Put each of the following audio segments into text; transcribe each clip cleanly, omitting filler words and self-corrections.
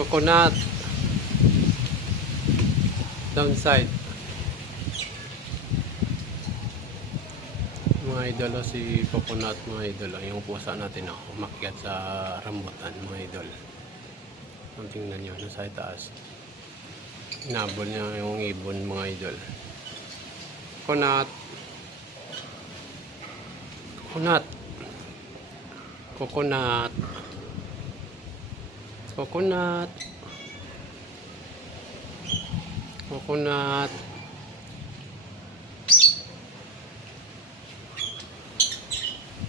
Coconut. Downside. Mga idol, si Coconut, mga idol. Yung pusa natin, umakyat sa rambutan, mga idol. Ang tingnan nyo, nasa itaas. Inabol niya yung ibon, mga idol. Coconut. Coconut. Coconut. Coconut. Coconut.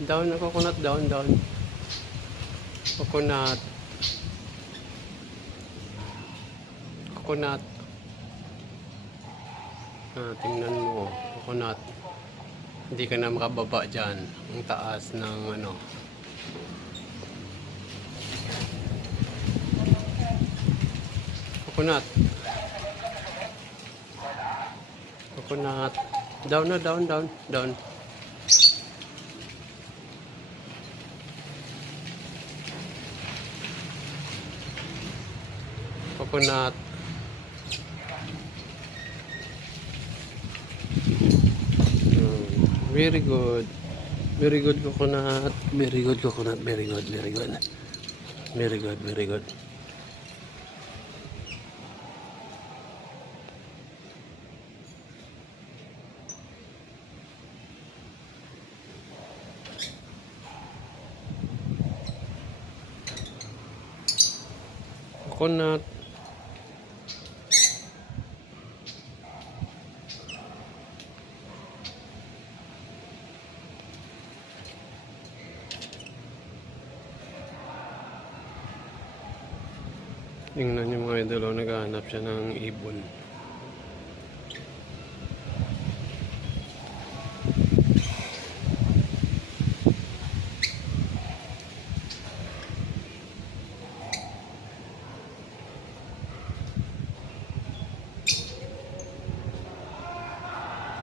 Down na coconut, down. Coconut. Coconut. Tingnan mo, coconut. Hindi ka na makababa dyan. Ang taas ng Coconut. Coconut. Down na, down. Coconut. Very good. Very good coconut. Very good coconut. Very good. Coconut. Tingnan niyo mga idol, naghahanap siya ng ibon.